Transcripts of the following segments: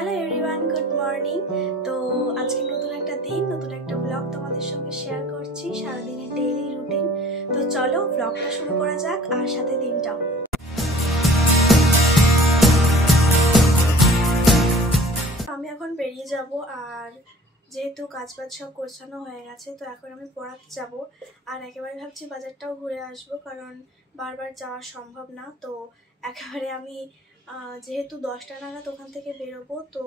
Hello everyone, good morning. তো আজকে নতুন একটা দিন, নতুন একটা ব্লগ তোমাদের সঙ্গে শেয়ার করছি, সারাদিনের ডেইলি রুটিন। তো চলো ব্লগটা শুরু করা যাক, আর সাথে দিনটাও। আমি এখন বেরিয়ে যাব, আর যেহেতু কাজবাজ সব গোছানো হয়ে গেছে, তো এখন আমি পড়াতে যাব। আর একেবারে ভাবছি বাজারটাও ঘুরে আসবো, কারণ বারবার যাওয়া সম্ভব না। তো একেবারে আমি যেহেতু 10টা নাগাদ ওখান থেকে বেরোবো, তো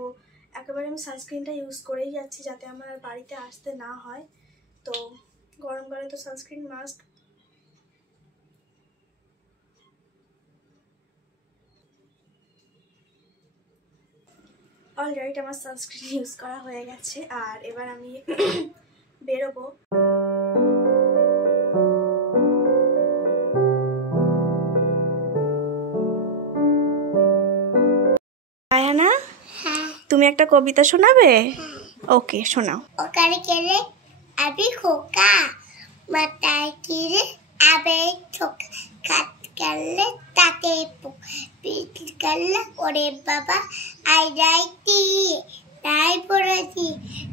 একেবারে আমি সানস্ক্রিনটা ইউজ করেই যাচ্ছি, যাতে আমার বাড়িতে আসতে না হয়। তো গরমকালে তো সানস্ক্রিন মাস্ট। অলরাইট আমার সানস্ক্রিন ইউজ করা হয়ে গেছে, আর এবার আমি বেরোবো। আয়ানা, তুমি একটা কবিতা শোনাবে? ওকে, শোনাও। ওখানে গেলে আমি খোকা মাথায় কিরে আবে ঠোকা খাট গেলে তাতে পিট গেলে ওরে বাবা আই রাইটি তাই পড়েছি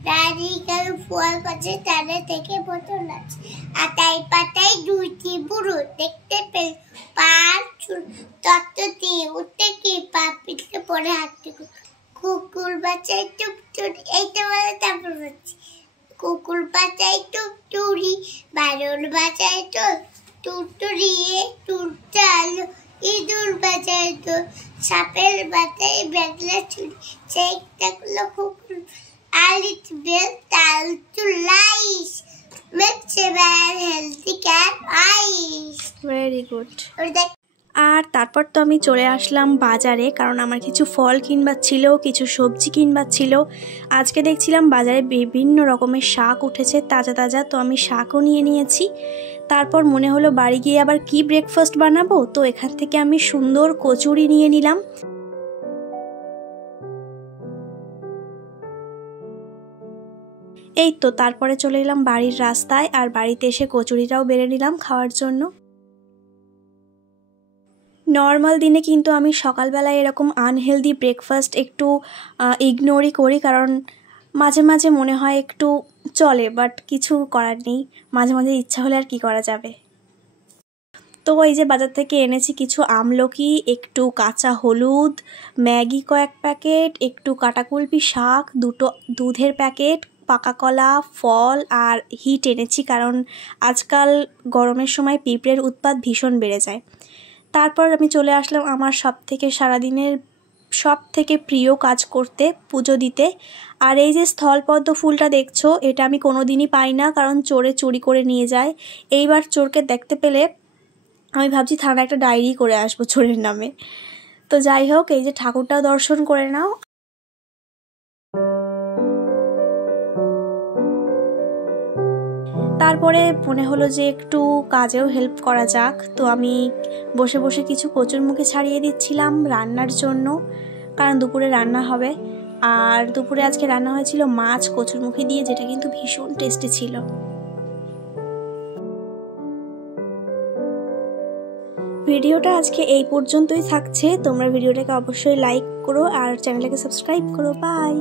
রানী কাল ফুয়াল পাচ্ছে তারে থেকে বোতল আছে আটাই পাতায় দুইটি বুড়ো দেখতে পেল পার চুল তত্ত্ব দিয়ে উঠতে কি পা পিঠে পড়ে হাঁটতে কুকুর বাচ্চাই টুকটুর এইটা বলে তারপর বলছি কুকুর বাচ্চাই টুকটুরি বারণ বাচ্চাই তো টুরটুরিয়ে টুরটা আলো ইঁদুর বাচ্চাই তো সাপের বাচ্চাই ব্যাগলা চুরি সেইটা গুলো কুকুর আলিট বেল তাল চুলাইস মেচ্ছে ব্যার হেলদি ক্যাট আইস। Very good. আর তারপর তো আমি চলে আসলাম বাজারে, কারণ আমার কিছু ফল কিনবার ছিল, কিছু সবজি কিনবার ছিল। আজকে দেখছিলাম বাজারে বিভিন্ন রকমের শাক উঠেছে তাজা তাজা, তো আমি শাকও নিয়ে নিয়েছি। তারপর মনে হলো বাড়ি গিয়ে আবার কি ব্রেকফাস্ট বানাবো, তো এখান থেকে আমি সুন্দর কচুরি নিয়ে নিলাম। এই তো তারপরে চলে এলাম বাড়ির রাস্তায়, আর বাড়িতে এসে কচুরিটাও বেড়ে নিলাম খাওয়ার জন্য। নর্মাল দিনে কিন্তু আমি সকালবেলায় এরকম আনহেলদি ব্রেকফাস্ট একটু ইগনোরই করি, কারণ মাঝে মাঝে মনে হয় একটু চলে, বাট কিছু করার নেই, মাঝে মাঝে ইচ্ছা হলে আর কি করা যাবে। তো এই যে বাজার থেকে এনেছি কিছু আমলকি, একটু কাঁচা হলুদ, ম্যাগি কয়েক প্যাকেট, একটু কাটাকুলপি শাক, দুটো দুধের প্যাকেট, পাকা কলা, ফল আর হিট এনেছি, কারণ আজকাল গরমের সময় পিঁপড়ের উৎপাত ভীষণ বেড়ে যায়। তারপর আমি চলে আসলাম আমার সারাদিনের সব থেকে প্রিয় কাজ করতে, পুজো দিতে। আর এই যে স্থলপদ্ম ফুলটা দেখছো, এটা আমি কোনোদিনই পাই না, কারণ চোরে চুরি করে নিয়ে যায়। এইবার চোরকে দেখতে পেলে আমি ভাবছি থানায় একটা ডায়েরি করে আসবো চোরের নামে। তো যাই হোক, এই যে ঠাকুরটাও দর্শন করে নাও। তারপরে মনে হলো যে একটু কাজেও হেল্প করা যাক, তো আমি বসে বসে কিছু কচুরমুখী ছাড়িয়ে দিচ্ছিলাম রান্নার জন্য, কারণ দুপুরে রান্না হবে। আর দুপুরে আজকে রান্না হয়েছিল মাছ কচুরমুখী দিয়ে, যেটা কিন্তু ভীষণ টেস্টি ছিল। ভিডিওটা আজকে এই পর্যন্তই থাকছে। তোমরা ভিডিওটাকে অবশ্যই লাইক করো আর চ্যানেলটাকে সাবস্ক্রাইব করো। বাই।